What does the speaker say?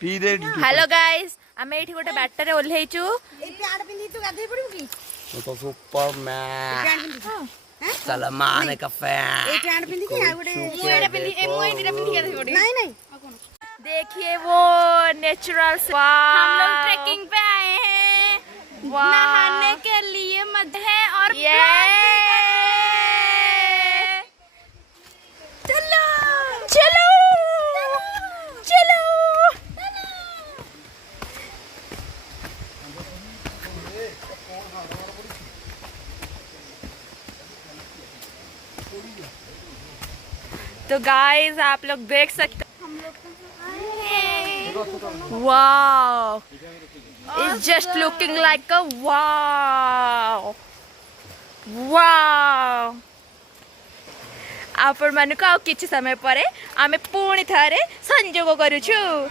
Hello guys आमे एठी गोटे बाटरे ओल्हेइचु तो सुपर मैन सलमान का फैन देखिए वो नेचुरल हम लोग ट्रैकिंग पे आए हैं नहाने के लिए मजा है और चलो चलो चलो तो गाइस आप लोग देख सकते wow it's just looking like a wow wow आपण मानक आ किछि समय परे आमे पुणी थारे संजोग करूछु।